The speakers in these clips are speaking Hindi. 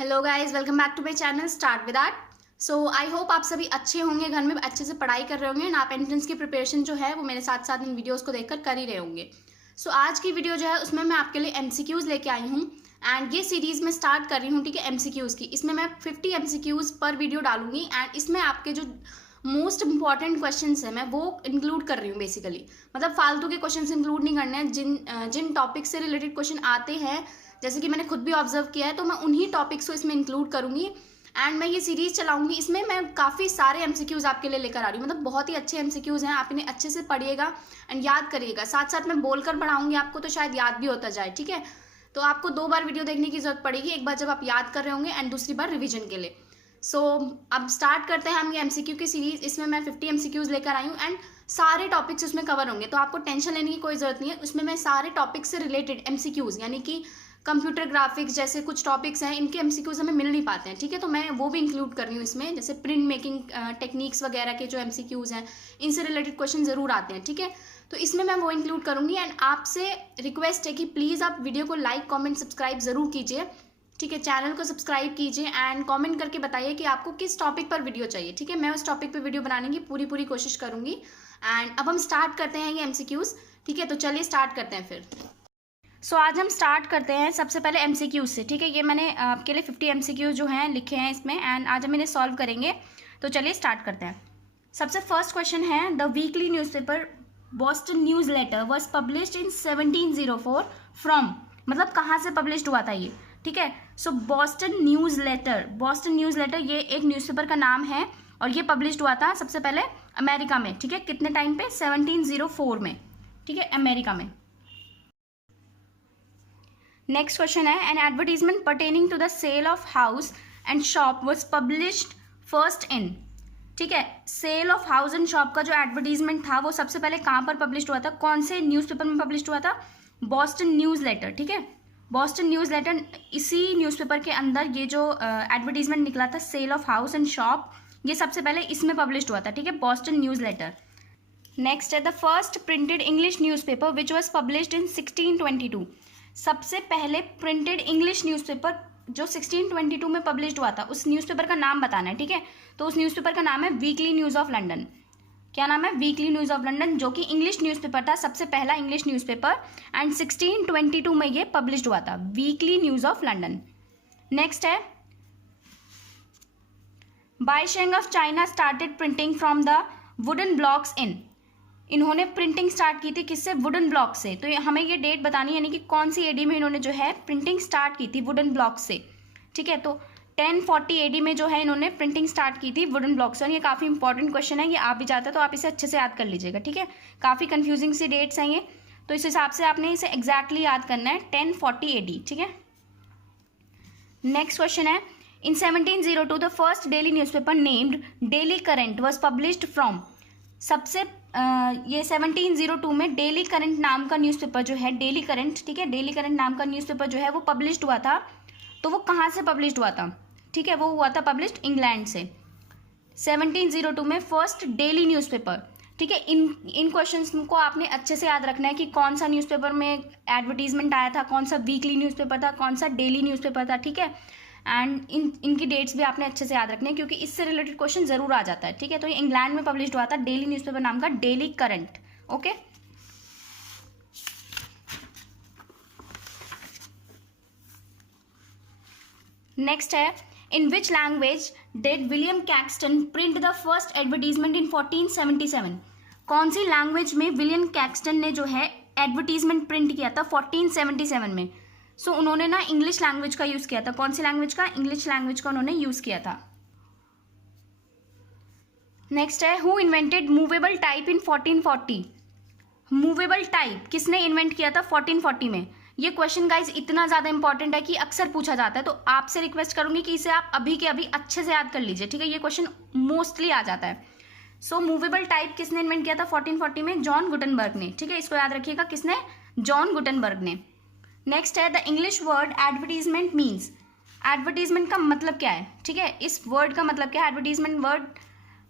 Hello guys, welcome back to my channel start with art. So I hope आप सभी अच्छे होंगे, घर में अच्छे से पढ़ाई कर रहे होंगे एंड आप एंट्रेंस की प्रिपरेशन जो है वो मेरे साथ साथ इन वीडियोस को देखकर कर ही रहे होंगे। सो आज की वीडियो जो है उसमें मैं आपके लिए एमसीक्यूज लेके आई हूँ एंड ये सीरीज में स्टार्ट कर रही हूँ, ठीक है, एमसीक्यूज की। इसमें मैं 50 एमसीक्यूज पर वीडियो डालूंगी एंड इसमें आपके जो मोस्ट इंपॉर्टेंट क्वेश्चन है मैं वो इंक्लूड कर रही हूँ बेसिकली। मतलब फालतू के क्वेश्चन इंक्लूड नहीं करने हैं। जिन टॉपिक से रिलेटेड क्वेश्चन आते हैं, जैसे कि मैंने खुद भी ऑब्जर्व किया है, तो मैं उन्हीं टॉपिक्स को इसमें इंक्लूड करूंगी एंड मैं ये सीरीज चलाऊंगी। इसमें मैं काफ़ी सारे एमसीक्यूज आपके लिए लेकर आ रही हूँ, मतलब बहुत ही अच्छे एमसीक्यूज हैं। आप इन्हें अच्छे से पढ़िएगा एंड याद करिएगा। साथ साथ मैं बोलकर पढ़ाऊंगी आपको, तो शायद याद भी होता जाए, ठीक है। तो आपको 2 बार वीडियो देखने की जरूरत पड़ेगी, एक बार जब आप याद कर रहे होंगे एंड दूसरी बार रिविजन के लिए। सो अब स्टार्ट करते हैं हम ये एमसीक्यू की सीरीज। इसमें मैं 50 एमसीक्यूज लेकर आई हूँ एंड सारे टॉपिक्स उसमें कवर होंगे, तो आपको टेंशन लेने की कोई जरूरत नहीं है। उसमें मैं सारे टॉपिक्स से रिलेटेड एमसीक्यूज, यानी कि कंप्यूटर ग्राफिक्स जैसे कुछ टॉपिक्स हैं, इनके एमसीक्यूज हमें मिल नहीं पाते हैं, ठीक है, तो मैं वो भी इंक्लूड कर रही हूँ इसमें। जैसे प्रिंट मेकिंग टेक्निक्स वगैरह के जो एमसीक्यूज हैं, इनसे रिलेटेड क्वेश्चन जरूर आते हैं, ठीक है। तो इसमें मैं वो इंक्लूड करूंगी एंड आपसे रिक्वेस्ट है कि प्लीज़ आप वीडियो को लाइक कमेंट सब्सक्राइब जरूर कीजिए, ठीक है। चैनल को सब्सक्राइब कीजिए एंड कमेंट करके बताइए कि आपको किस टॉपिक पर वीडियो चाहिए, ठीक है। मैं उस टॉपिक पर वीडियो बनाने की पूरी कोशिश करूंगी। एंड अब हम स्टार्ट करते हैं ये एमसीक्यूज, ठीक है। तो चलिए स्टार्ट करते हैं फिर। सो आज हम स्टार्ट करते हैं सबसे पहले एमसीक्यूज से, ठीक है। ये मैंने आपके लिए 50 एमसीक्यूज जो हैं लिखे हैं इसमें एंड आज हम इन्हें सॉल्व करेंगे। तो चलिए स्टार्ट करते हैं। सबसे फर्स्ट क्वेश्चन है, the weekly newspaper Boston newsletter was published in 1704 from, मतलब कहाँ से पब्लिश्ड हुआ था ये, ठीक है। सो बॉस्टन न्यूज़ लेटर ये एक न्यूज़पेपर का नाम है और ये पब्लिश्ड हुआ था सबसे पहले अमेरिका में, ठीक है। कितने टाइम पे? 1704 में, ठीक है, अमेरिका में। नेक्स्ट क्वेश्चन है, an advertisement pertaining to the sale of house and shop was published first in, ठीक है। Sale of house and shop का जो एडवर्टीजमेंट था वो सबसे पहले कहाँ पर पब्लिश हुआ था, कौन से न्यूज़पेपर में पब्लिश हुआ था? बॉस्टन न्यूज़ लेटर, ठीक है। बॉस्टन न्यूज़ लेटर, इसी न्यूज़पेपर के अंदर ये जो एडवर्टीजमेंट निकला था sale of house and shop, ये सबसे पहले इसमें पब्लिश हुआ था, ठीक है, बॉस्टन न्यूज़ लेटर। नेक्स्ट है, the first printed English newspaper which was published in 1622, सबसे पहले प्रिंटेड इंग्लिश न्यूज़पेपर जो 1622 में पब्लिश्ड हुआ था, उस न्यूज़पेपर का नाम बताना है, ठीक है। तो उस न्यूज़पेपर का नाम है वीकली न्यूज़ ऑफ लंदन। क्या नाम है? वीकली न्यूज़ ऑफ लंदन, जो कि इंग्लिश न्यूज़पेपर था, सबसे पहला इंग्लिश न्यूज़पेपर एंड 1622 में ये पब्लिश्ड हुआ था, weekly news of London. Next है, Bi Sheng of China started printing from the wooden blocks in, इन्होंने प्रिंटिंग स्टार्ट की थी किससे? वुडन ब्लॉक से। तो हमें ये डेट बतानी है, यानी कि कौन सी एडी में इन्होंने जो है प्रिंटिंग स्टार्ट की थी वुडन ब्लॉक से, ठीक है। तो 1040 एडी में जो है इन्होंने प्रिंटिंग स्टार्ट की थी वुडन ब्लॉक से। और ये काफ़ी इंपॉर्टेंट क्वेश्चन है, ये आप भी चाहते हैं तो आप इसे अच्छे से याद कर लीजिएगा, ठीक है। काफ़ी कन्फ्यूजिंग सी डेट्स हैं ये, तो इस हिसाब से आपने इसे एग्जैक्टली याद करना है, 1040 एडी, ठीक है। नेक्स्ट क्वेश्चन है, इन 1702 the first daily newspaper named daily current was published from, सबसे ये 1702 में डेली करंट नाम का न्यूज़पेपर जो है, डेली करंट, ठीक है, डेली करंट नाम का न्यूज़पेपर जो है वो पब्लिश्ड हुआ था। तो वो कहाँ से पब्लिश्ड हुआ था, ठीक है, वो हुआ था पब्लिश्ड इंग्लैंड से। 1702 में फर्स्ट डेली न्यूज़पेपर, ठीक है। इन क्वेश्चंस को आपने अच्छे से याद रखना है कि कौन सा न्यूज़पेपर में एडवर्टीजमेंट आया था, कौन सा वीकली न्यूज़पेपर था, कौन सा डेली न्यूज़पेपर था, ठीक है। एंड इनकी डेट्स भी आपने अच्छे से याद रखने हैं, क्योंकि इससे रिलेटेड क्वेश्चन जरूर आ जाता है, ठीक है। तो ये इंग्लैंड में पब्लिश्ड हुआ था डेली न्यूज़पेपर नाम का, डेली करंट, ओके। नेक्स्ट है, in which language did William Caxton print the first advertisement in 1477, कौन सी लैंग्वेज में विलियम कैक्सटन ने जो है एडवर्टीजमेंट प्रिंट किया था 1477 में? सो उन्होंने ना इंग्लिश लैंग्वेज का यूज़ किया था। कौन सी लैंग्वेज का? इंग्लिश लैंग्वेज का उन्होंने यूज़ किया था। नेक्स्ट है, who invented movable type in 1440, movable type किसने इन्वेंट किया था 1440 में? ये क्वेश्चन गाइज इतना ज़्यादा इंपॉर्टेंट है कि अक्सर पूछा जाता है, तो आपसे रिक्वेस्ट करूंगी कि इसे आप अभी के अभी अच्छे से याद कर लीजिए, ठीक है। ये क्वेश्चन मोस्टली आ जाता है। सो मूवेबल टाइप किसने इन्वेंट किया था 1440 में? जॉन गुटनबर्ग ने, ठीक है, इसको याद रखिएगा, किसने? जॉन गुटनबर्ग ने। नेक्स्ट है, the English word advertisement means, advertisement का मतलब क्या है, ठीक है, इस वर्ड का मतलब क्या है? एडवर्टीजमेंट वर्ड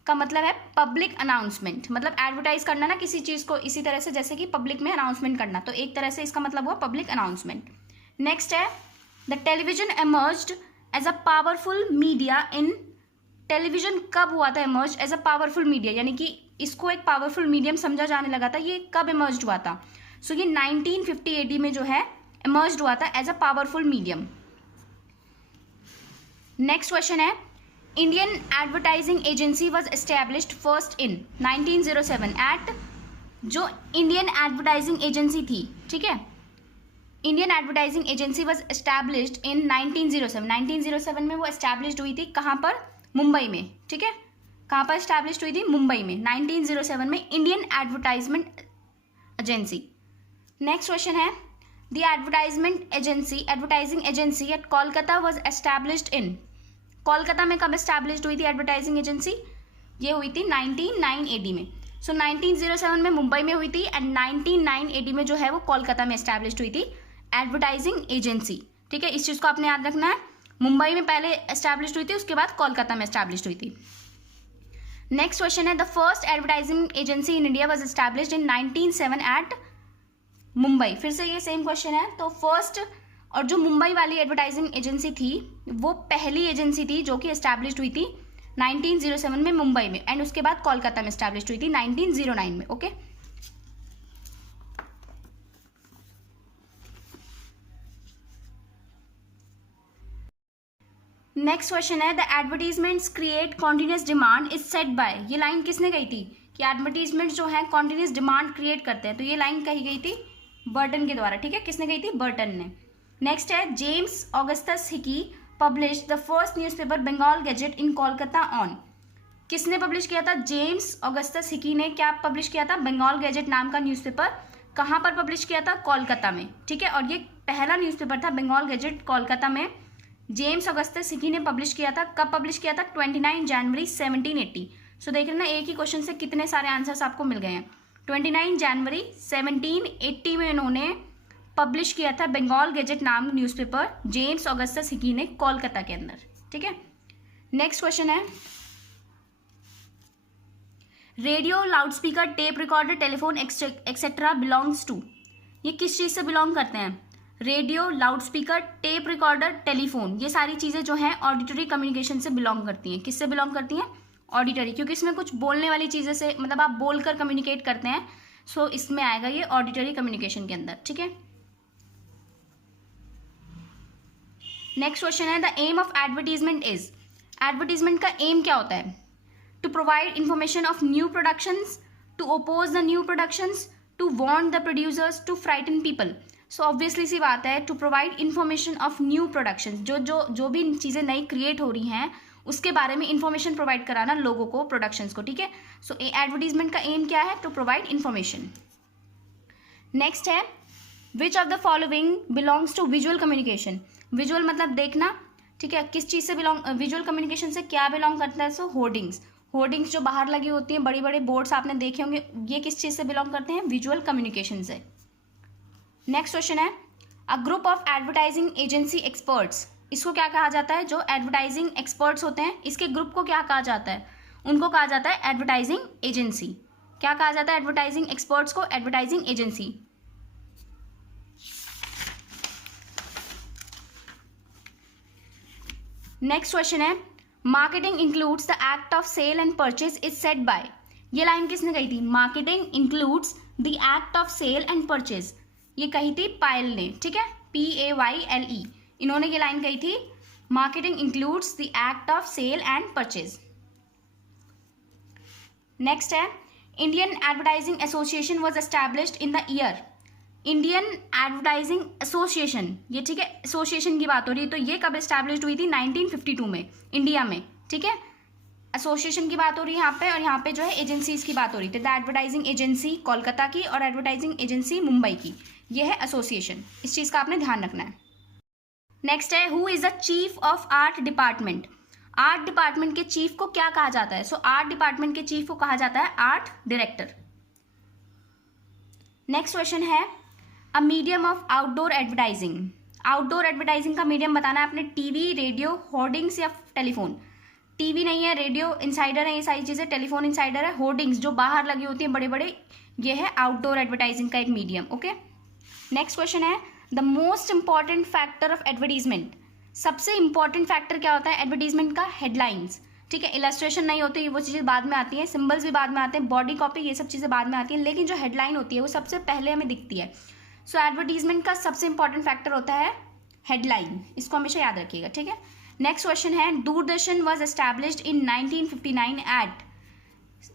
का मतलब है पब्लिक अनाउंसमेंट, मतलब एडवर्टाइज करना ना किसी चीज़ को, इसी तरह से जैसे कि पब्लिक में अनाउंसमेंट करना, तो एक तरह से इसका मतलब हुआ पब्लिक अनाउंसमेंट। नेक्स्ट है, the television emerged as a powerful media in television कब हुआ था emerge as a powerful media, यानी कि इसको एक पावरफुल मीडियम समझा जाने लगा था, ये कब इमर्ज हुआ था? सो ये 1950 AD में जो है इमर्ज हुआ था as a powerful medium. Next question है, Indian advertising agency was established first in 1907 at, जो इंडियन एडवर्टाइजिंग एजेंसी थी, ठीक है, Indian advertising agency was established in 1907, 1907 में वो एस्टैब्लिश्ड हुई थी, कहाँ पर? मुंबई में, ठीक है, कहाँ पर एस्टैब्लिश्ड हुई थी? मुंबई में, 1907 में Indian advertisement agency. Next question है, the advertising agency at Kolkata was established in, Kolkata में कब एस्टैब्लिश्ड हुई थी एडवर्टाइजिंग एजेंसी? ये हुई थी 1909 AD में। सो 1907 में मुंबई में हुई थी एंड 1909 AD में जो है वो कोलकाता में एस्टैब्लिश्ड हुई थी एडवर्टाइजिंग एजेंसी, ठीक है, इस चीज़ को आपने याद रखना है। मुंबई में पहले एस्टैब्लिश्ड हुई थी, उसके बाद कोलकाता में एस्टैब्लिश्ड हुई थी। नेक्स्ट क्वेश्चन है, the first advertising agency in India was established in 1907 at Mumbai. फिर से ये सेम क्वेश्चन है, तो फर्स्ट और जो मुंबई वाली एडवर्टाइजिंग एजेंसी थी वो पहली एजेंसी थी जो कि एस्टैब्लिश्ड हुई थी 1907 में मुंबई में, एंड उसके बाद कोलकाता में एस्टैब्लिश्ड हुई थी 1909 में। ओके, नेक्स्ट क्वेश्चन है, the advertisements create continuous demand is said by, ये लाइन किसने कही थी कि एडवर्टीजमेंट जो है कॉन्टिन्यूस डिमांड क्रिएट करते हैं? तो ये लाइन कही गई थी बर्टन के द्वारा, ठीक है, किसने कही थी? बर्टन ने। नेक्स्ट है, James Augustus Hicky publish the first newspaper Bengal gazette in Kolkata on, किसने पब्लिश किया था? जेम्स ऑगस्टस हिकी ने क्या पब्लिश किया था? बंगाल गैजेट नाम का न्यूज़पेपर। कहाँ पर पब्लिश किया था? कोलकाता में, ठीक है, और ये पहला न्यूज़पेपर था बंगाल गैजेट कोलकाता में, जेम्स ऑगस्टस हिकी ने पब्लिश किया था। कब पब्लिश किया था? 29 जनवरी 1780। सो देख रहे ना, एक ही क्वेश्चन से कितने सारे आंसर्स आपको मिल गए हैं। 29 जनवरी 1780 में इन्होंने पब्लिश किया था बंगाल गैजेट नाम न्यूज़पेपर, जेम्स ऑगस्टस हिकी ने, कोलकाता के अंदर, ठीक है। नेक्स्ट क्वेश्चन है, radio, loudspeaker, tape recorder, telephone etcetera belongs to, ये किस चीज़ से बिलोंग करते हैं? Radio, loudspeaker, tape recorder, telephone, ये सारी चीज़ें जो हैं ऑडिटरी कम्युनिकेशन से बिलोंग करती हैं। किससे बिलोंग करती हैं? ऑडिटरी, क्योंकि इसमें कुछ बोलने वाली चीज़ें से, मतलब आप बोलकर कम्युनिकेट करते हैं, सो इसमें आएगा ये ऑडिटरी कम्युनिकेशन के अंदर, ठीक है। नेक्स्ट क्वेश्चन है, the aim of advertisement is, advertisement का एम क्या होता है? To provide information of new productions, to oppose the new productions, to warn the producers, to frighten people. So obviously सी बात है, to provide information of new productions, जो भी चीज़ें नई क्रिएट हो रही हैं उसके बारे में इंफॉर्मेशन प्रोवाइड कराना लोगों को, प्रोडक्शंस को, ठीक है। सो एडवर्टीजमेंट का एम क्या है? To provide information. नेक्स्ट है, which of the following belongs to visual communication, visual मतलब देखना, ठीक है, किस चीज़ से बिलोंग, विजुअल कम्युनिकेशन से क्या बिलोंग करता है? सो होर्डिंग्स, होर्डिंग्स जो बाहर लगी होती हैं, बड़े बड़े बोर्ड्स आपने देखे होंगे, ये किस चीज़ से बिलोंग करते हैं? विजुअल कम्युनिकेशन से। नेक्स्ट क्वेश्चन है, a group of advertising agency experts, इसको क्या कहा जाता है? जो एडवर्टाइजिंग एक्सपर्ट्स होते हैं, इसके ग्रुप को क्या कहा जाता है? उनको कहा जाता है एडवर्टाइजिंग एजेंसी। क्या कहा जाता है एडवर्टाइजिंग एक्सपर्ट्स को? Advertising agency. नेक्स्ट क्वेश्चन है, marketing includes the act of sale and purchase is said by, ये लाइन किसने कही थी? Marketing includes the act of sale and purchase, ये कही थी पायल ने, ठीक है, PAYLE, इन्होंने ये लाइन कही थी, marketing includes the act of sale and purchase. Next है, Indian advertising association was established in the year, Indian advertising association, ये ठीक है, एसोसिएशन की बात हो रही है, तो ये कब एस्टैब्लिश्ड हुई थी? 1952 में, इंडिया में, ठीक है, एसोसिएशन की बात हो रही है यहाँ पे, और यहाँ पे जो है एजेंसीज की बात हो रही थी, द एडवर्टाइजिंग एजेंसी कोलकाता की और एडवर्टाइजिंग एजेंसी मुंबई की, ये है एसोसिएशन, इस चीज़ का आपने ध्यान रखना है। नेक्स्ट है, who is the chief of art department, art department के चीफ को क्या कहा जाता है? सो आर्ट डिपार्टमेंट के चीफ को कहा जाता है आर्ट डायरेक्टर। नेक्स्ट क्वेश्चन है, a medium of outdoor advertising, outdoor advertising का मीडियम बताना है आपने, टीवी, रेडियो, होर्डिंग्स या टेलीफोन। टीवी नहीं है, रेडियो इंसाइडर है, ये सारी चीज़ें, टेलीफोन इंसाइडर है, होर्डिंग्स जो बाहर लगी होती हैं बड़े बड़े, ये है आउटडोर एडवर्टाइजिंग का एक मीडियम। ओके, नेक्स्ट क्वेश्चन है, the most important factor of advertisement, सबसे इंपॉर्टेंट फैक्टर क्या होता है एडवर्टीजमेंट का? हेडलाइंस, ठीक है। इलस्ट्रेशन नहीं होती, वो चीज़ें बाद में आती हैं, सिंबल्स भी बाद में आते हैं, बॉडी कॉपी, ये सब चीज़ें बाद में आती हैं, लेकिन जो हेडलाइन होती है वो सबसे पहले हमें दिखती है। सो एडवर्टीजमेंट का सबसे इंपॉर्टेंट फैक्टर होता है हेडलाइन, इसको हमेशा याद रखिएगा, ठीक है। नेक्स्ट क्वेश्चन है Doordarshan was established in 1959 at.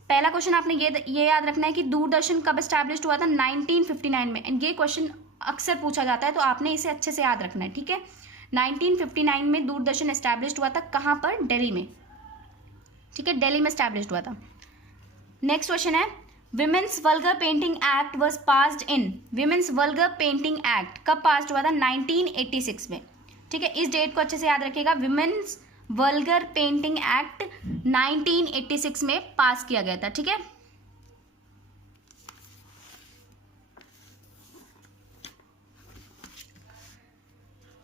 पहला क्वेश्चन आपने ये याद रखना है कि दूरदर्शन कब एस्टैब्लिश्ड हुआ था? 1959 में। एंड ये क्वेश्चन अक्सर पूछा जाता है, तो आपने इसे अच्छे से याद रखना है, ठीक है। 1959 में दूरदर्शन एस्टैब्लिश्ड हुआ था, कहाँ पर? दिल्ली में, ठीक है, दिल्ली में एस्टैब्लिश्ड हुआ था। नेक्स्ट क्वेश्चन है women's vulgar painting act was passed in. Women's vulgar painting act कब पास्ड हुआ था? 1986 में, ठीक है। इस डेट को अच्छे से याद रखिएगा, विमेंस वल्गर पेंटिंग एक्ट 1986 में पास किया गया था, ठीक है।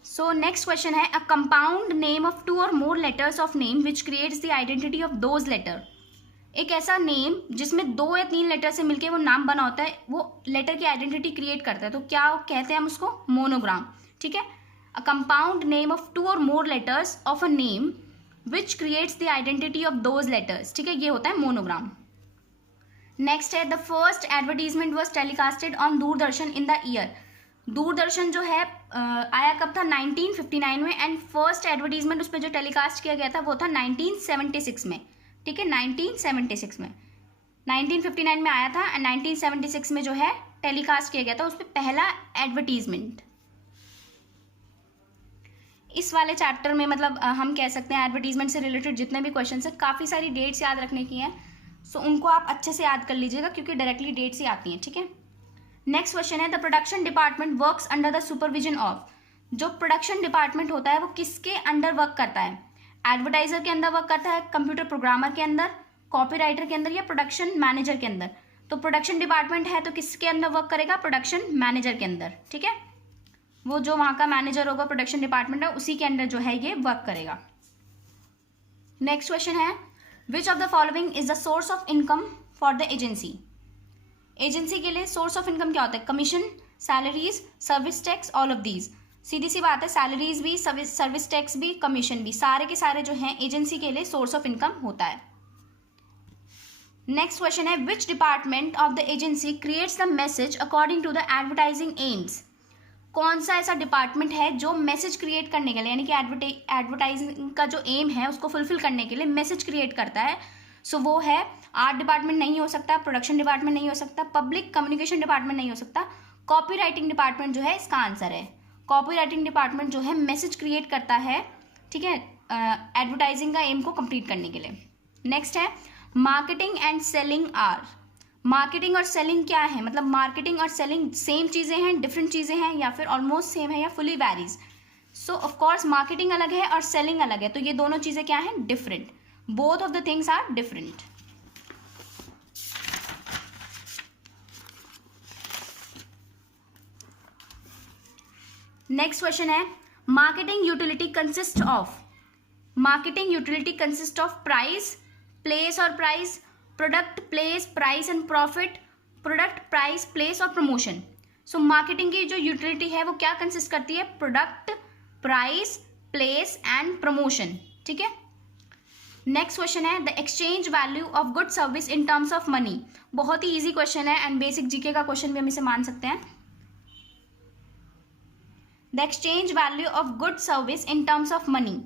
सो नेक्स्ट क्वेश्चन है a compound name of 2 or more letters of name which creates the identity of those letter. एक ऐसा नेम जिसमें 2 या 3 लेटर से मिलके वो नाम बना होता है, वो लेटर की आइडेंटिटी क्रिएट करता है, तो क्या कहते हैं हम उसको? मोनोग्राम, ठीक है। A compound name of 2 or more letters of a name which creates the identity of those letters, ठीक है, ये होता है मोनोग्राम। नेक्स्ट है the first advertisement was telecasted on Doordarshan in the year. Doordarshan जो है आया कब था? 1959 में। एंड फर्स्ट एडवर्टीजमेंट उस पर जो टेलीकास्ट किया गया था वो था 1976 में, ठीक है, 1976 में। 1959 में आया था एंड 1976 में जो है टेलीकास्ट किया गया था उस पर पहला एडवर्टीजमेंट। इस वाले चैप्टर में मतलब हम कह सकते हैं एडवर्टीजमेंट से रिलेटेड जितने भी क्वेश्चन है काफ़ी सारी डेट्स याद रखने की हैं, सो उनको आप अच्छे से याद कर लीजिएगा क्योंकि डायरेक्टली डेट्स ही आती हैं, ठीक है। नेक्स्ट क्वेश्चन है the production department works under the supervision of. जो प्रोडक्शन डिपार्टमेंट होता है वो किसके अंडर वर्क करता है? एडवर्टाइजर के अंदर वर्क करता है, कंप्यूटर प्रोग्रामर के अंदर, कॉपीराइटर के अंदर, या प्रोडक्शन मैनेजर के अंदर? तो प्रोडक्शन डिपार्टमेंट है तो किसके अंदर वर्क करेगा? प्रोडक्शन मैनेजर के अंदर, ठीक है। वो जो वहाँ का मैनेजर होगा प्रोडक्शन डिपार्टमेंट है उसी के अंदर जो है ये वर्क करेगा। नेक्स्ट क्वेश्चन है which of the following is the source of income for the agency. Agency के लिए सोर्स ऑफ इनकम क्या होता है? Commission, salaries, service tax, all of these. सीधी सी बात है, सैलरीज भी, सर्विस टैक्स भी, कमीशन भी, सारे के सारे जो हैं एजेंसी के लिए सोर्स ऑफ इनकम होता है। नेक्स्ट क्वेश्चन है which department of the agency creates the message according to the advertising aims. कौन सा ऐसा डिपार्टमेंट है जो मैसेज क्रिएट करने के लिए, यानी कि एडवर्टाइजिंग का जो एम है उसको फुलफिल करने के लिए मैसेज क्रिएट करता है? सो वो है आर्ट डिपार्टमेंट नहीं हो सकता, प्रोडक्शन डिपार्टमेंट नहीं हो सकता, पब्लिक कम्युनिकेशन डिपार्टमेंट नहीं हो सकता, कॉपी राइटिंग डिपार्टमेंट जो है इसका आंसर है। कॉपी राइटिंग डिपार्टमेंट जो है मैसेज क्रिएट करता है, ठीक है, एडवर्टाइजिंग का एम को कंप्लीट करने के लिए। नेक्स्ट है marketing and selling are. Marketing और सेलिंग क्या है? मतलब मार्केटिंग और सेलिंग सेम चीज़ें हैं, डिफरेंट चीज़ें हैं, या फिर ऑलमोस्ट सेम है, या fully varies? So of course marketing अलग है और सेलिंग अलग है, तो ये दोनों चीज़ें क्या हैं? Different. Both of the things are different. Next question है marketing utility consist of. Marketing utility consist of price, place और price, product, place, price and profit, product, price, place और प्रमोशन। सो मार्केटिंग की जो यूटिलिटी है वो क्या कंसिस्ट करती है? Product, price, place and promotion, ठीक है। नेक्स्ट क्वेश्चन है the exchange value of good service in terms of money. बहुत ही इजी क्वेश्चन है एंड बेसिक जीके का क्वेश्चन भी हम इसे मान सकते हैं। The exchange value of good service in terms of money,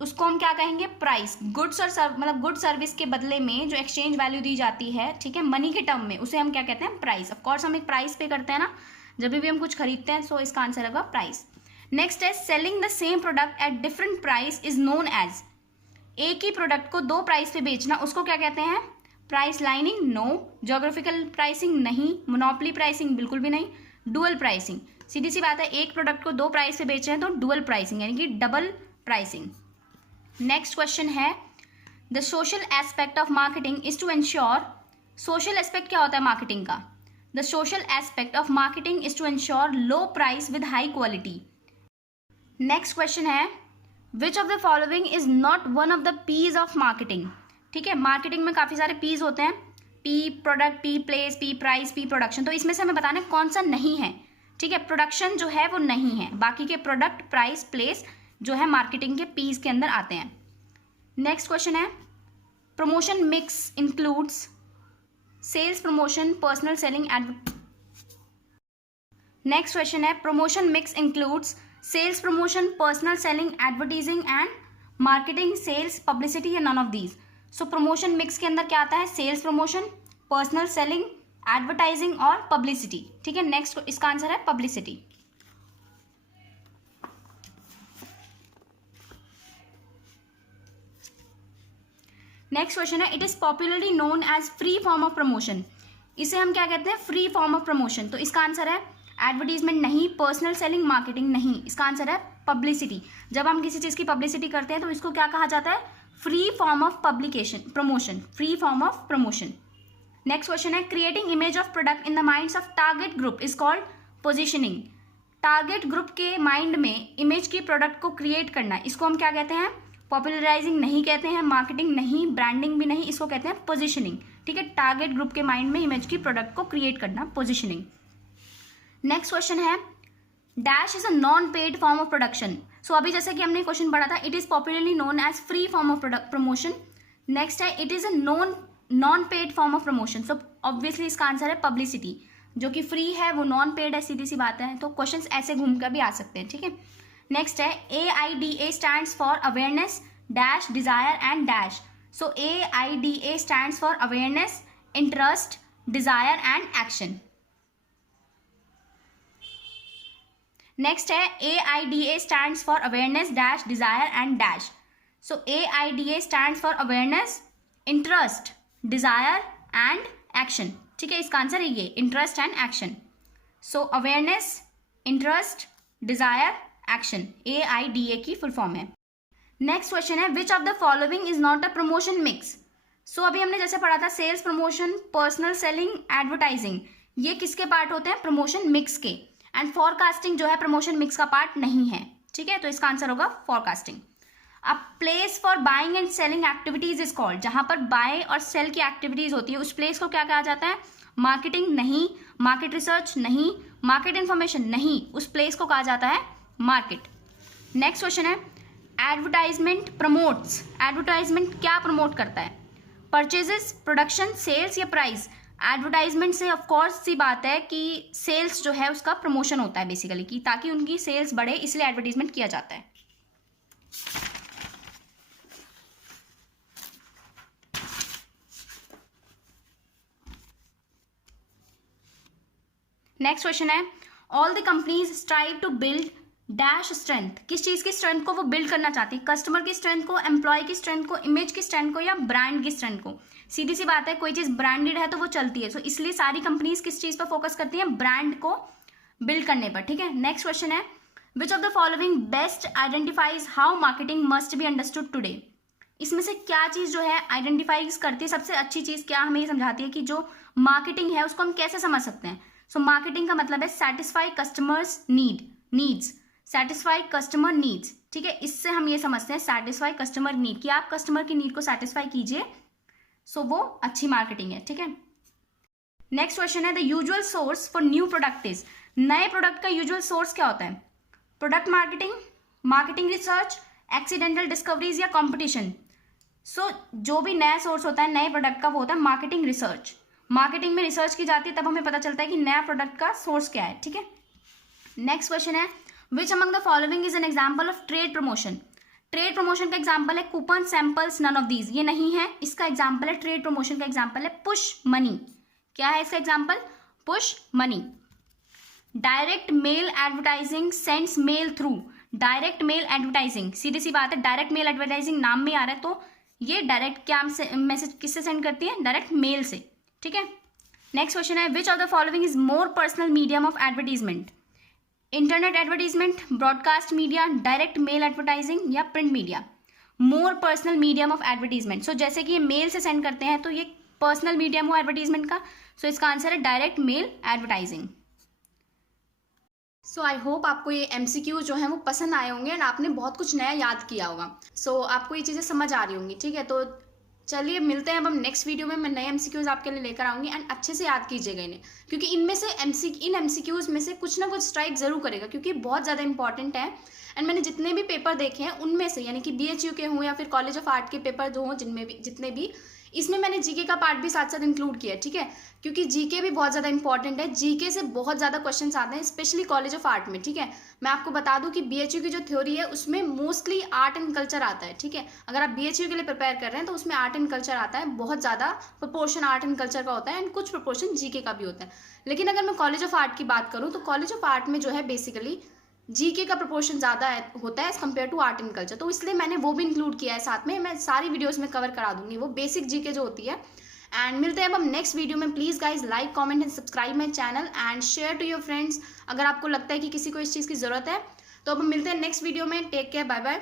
उसको हम क्या कहेंगे? प्राइस। गुड्स और मतलब गुड सर्विस के बदले में जो एक्सचेंज वैल्यू दी जाती है, ठीक है, मनी के टर्म में, उसे हम क्या कहते हैं? प्राइस। ऑफ कोर्स हम एक प्राइस पे करते हैं ना जब भी हम कुछ खरीदते हैं, सो इसका आंसर होगा प्राइस। नेक्स्ट है selling the same product at different price is known as. एक ही प्रोडक्ट को 2 प्राइस पे बेचना उसको क्या कहते हैं? Price lining? No. Geographical pricing? नहीं। Monopoly pricing? बिल्कुल भी नहीं। Dual pricing? सीधी सी बात है, एक प्रोडक्ट को 2 प्राइस पे बेच रहे हैं तो डुअल प्राइसिंग यानी कि डबल प्राइसिंग। नेक्स्ट क्वेश्चन है the social aspect of marketing is to ensure. Social aspect क्या होता है मार्केटिंग का? The social aspect of marketing is to ensure low price with high quality. Next question है which of the following is not one of the Ps of marketing. ठीक है, मार्केटिंग में काफ़ी सारे पीज होते हैं, P product, P place, P price, P production, तो इसमें से हमें बताना है कौन सा नहीं है। ठीक है, प्रोडक्शन जो है वो नहीं है, बाकी के प्रोडक्ट, प्राइस, प्लेस जो है मार्केटिंग के पीस के अंदर आते हैं। नेक्स्ट क्वेश्चन है promotion mix includes sales promotion personal selling next question है promotion mix includes sales promotion personal selling advertising and marketing sales publicity या none of these. So promotion mix के अंदर क्या आता है, sales promotion, personal selling, advertising और पब्लिसिटी। ठीक है, नेक्स्ट इसका आंसर है पब्लिसिटी। नेक्स्ट क्वेश्चन है it is popularly known as free form of promotion. इसे हम क्या कहते हैं, फ्री फॉर्म ऑफ प्रमोशन। तो इसका आंसर है एडवर्टीजमेंट नहीं, पर्सनल सेलिंग, मार्केटिंग नहीं, इसका आंसर है पब्लिसिटी। जब हम किसी चीज़ की पब्लिसिटी करते हैं तो इसको क्या कहा जाता है, free form of publication promotion, free form of promotion. Next question है creating image of product in the minds of target group is called positioning. Target group के माइंड में इमेज की प्रोडक्ट को क्रिएट करना, इसको हम क्या कहते हैं, पॉपुलराइजिंग नहीं कहते हैं, मार्केटिंग नहीं, ब्रांडिंग भी नहीं, इसको कहते हैं पोजिशनिंग। ठीक है, टारगेट ग्रुप के माइंड में इमेज की प्रोडक्ट को क्रिएट करना, पोजिशनिंग। नेक्स्ट क्वेश्चन है dash is a non paid form of production. So अभी जैसे कि हमने क्वेश्चन पढ़ा था, it is popularly known as free form of promotion. Next है it is a non paid form of promotion. So obviously इसका आंसर है पब्लिसिटी, जो कि फ्री है वो नॉन पेड है, सीधी सी बात है। तो क्वेश्चन ऐसे घूम कर भी आ सकते हैं। ठीक है, नेक्स्ट है AIDA stands for awareness dash desire and dash. So AIDA stands for awareness, interest, desire and action. Next है AIDA stands for awareness dash desire and dash. So AIDA stands for awareness, interest, desire and action. ठीक है, इसका आंसर है ये interest and action. So awareness, interest, desire, action, AIDA की फुल फॉर्म है। नेक्स्ट क्वेश्चन है which of the following is not a promotion mix. सो अभी हमने जैसे पढ़ा था sales promotion, personal selling, advertising, ये किसके पार्ट होते हैं, प्रमोशन मिक्स के। एंड फॉरकास्टिंग जो है प्रमोशन मिक्स का पार्ट नहीं है। ठीक है, तो इसका आंसर होगा फॉरकास्टिंग। अब place for buying and selling activities is called, जहां पर बाय और सेल की एक्टिविटीज होती है उस प्लेस को क्या कहा जाता है, मार्केटिंग नहीं, मार्केट रिसर्च नहीं, मार्केट इंफॉर्मेशन नहीं, उस प्लेस को कहा जाता है मार्केट। नेक्स्ट क्वेश्चन है एडवर्टाइजमेंट प्रमोट्स। एडवर्टाइजमेंट क्या प्रमोट करता है, परचेजेस, प्रोडक्शन, सेल्स या प्राइस। एडवर्टाइजमेंट से ऑफकोर्स सी बात है कि सेल्स जो है उसका प्रमोशन होता है बेसिकली, कि ताकि उनकी सेल्स बढ़े, इसलिए एडवर्टाइजमेंट किया जाता है। नेक्स्ट क्वेश्चन है all the companies strive to build dash strength. किस चीज की स्ट्रेंथ को वो बिल्ड करना चाहती है, कस्टमर की स्ट्रेंथ को, एम्प्लॉय की स्ट्रेंथ को, इमेज की स्ट्रेंथ को या ब्रांड की स्ट्रेंथ को। सीधी सी बात है, कोई चीज ब्रांडेड है तो वो चलती है, सो इसलिए सारी कंपनीज किस चीज पर फोकस करती हैं, ब्रांड को बिल्ड करने पर। ठीक है, नेक्स्ट क्वेश्चन है which of the following best identifies how marketing must be understood today. इसमें से क्या चीज जो है आइडेंटिफाई करती है, सबसे अच्छी चीज क्या हमें ये समझाती है कि जो मार्केटिंग है उसको हम कैसे समझ सकते हैं। सो मार्केटिंग का मतलब है satisfy customers needs, satisfy customer needs. ठीक है, इससे हम ये समझते हैं सेटिस्फाई कस्टमर नीड, कि आप कस्टमर की नीड को सेटिस्फाई कीजिए, सो वो अच्छी मार्केटिंग है। ठीक है, नेक्स्ट क्वेश्चन है the usual source for new product is. नए प्रोडक्ट का यूजुअल सोर्स क्या होता है, product marketing, marketing research, accidental discoveries या कॉम्पिटिशन। सो जो भी नया सोर्स होता है नए प्रोडक्ट का वो होता है मार्केटिंग रिसर्च। मार्केटिंग में रिसर्च की जाती है तब हमें पता चलता है कि नया प्रोडक्ट का सोर्स क्या है। ठीक है, नेक्स्ट क्वेश्चन है which among the following is an example of trade promotion. Trade promotion का एग्जाम्पल है coupon, samples, none of these, ये नहीं है। इसका एग्जाम्पल है ट्रेड प्रमोशन का एग्जाम्पल है पुश मनी। क्या है इसका example, push money. Direct mail advertising sends mail through. Direct mail advertising, सीधी सी बात है, डायरेक्ट मेल एडवर्टाइजिंग नाम में आ रहा है, तो ये डायरेक्ट क्या मैसेज किससे सेंड करती है, डायरेक्ट मेल से। ठीक है, नेक्स्ट क्वेश्चन है which of the following is more personal medium of advertisement. Internet advertisement, broadcast media, direct mail advertising या print media. More personal medium of advertisement, so जैसे कि ये मेल से सेंड करते हैं तो ये पर्सनल मीडियम हो एडवर्टीजमेंट का, सो इसका आंसर है direct mail advertising. So I hope आपको ये MCQ जो है वो पसंद आए होंगे एंड आपने बहुत कुछ नया याद किया होगा। सो आपको ये चीज़ें समझ आ रही होंगी। ठीक है, तो चलिए मिलते हैं अब हम नेक्स्ट वीडियो में। मैं नए एमसीक्यूज आपके लिए लेकर आऊंगी एंड अच्छे से याद कीजिएगा इन्हें, क्योंकि इनमें से इन एमसीक्यूज में से कुछ ना कुछ स्ट्राइक जरूर करेगा, क्योंकि बहुत ज़्यादा इंपॉर्टेंट है। एंड मैंने जितने भी पेपर देखे हैं उनमें से, यानी कि BHU के हों या फिर कॉलेज ऑफ आर्ट के पेपर जो हों, जिनमें भी जितने भी, इसमें मैंने जीके का पार्ट भी साथ साथ इंक्लूड किया है, ठीक है, क्योंकि जीके भी बहुत ज़्यादा इंपॉर्टेंट है। जीके से बहुत ज़्यादा क्वेश्चंस आते हैं, स्पेशली कॉलेज ऑफ आर्ट में, ठीक है। मैं आपको बता दूं कि BHU की जो थ्योरी है उसमें मोस्टली आर्ट एंड कल्चर आता है, ठीक है। अगर आप BHU के लिए प्रिपेयर कर रहे हैं तो उसमें आर्ट एंड कल्चर आता है, बहुत ज़्यादा प्रोपोर्शन आर्ट एंड कल्चर का होता है एंड कुछ प्रोपोर्शन जीके का भी होता है। लेकिन अगर मैं कॉलेज ऑफ आर्ट की बात करूँ तो कॉलेज ऑफ आर्ट में जो है बेसिकली जीके का प्रोपोर्शन ज़्यादा होता है as compared to art and culture, तो इसलिए मैंने वो भी इंक्लूड किया है साथ में। मैं सारी वीडियोस में कवर करा दूंगी वो बेसिक जीके जो होती है। एंड मिलते हैं अब हम नेक्स्ट वीडियो में। Please guys like comment and subscribe my channel and share to your friends, अगर आपको लगता है कि किसी को इस चीज़ की ज़रूरत है। तो अब हम मिलते हैं नेक्स्ट वीडियो में। Take care, bye bye.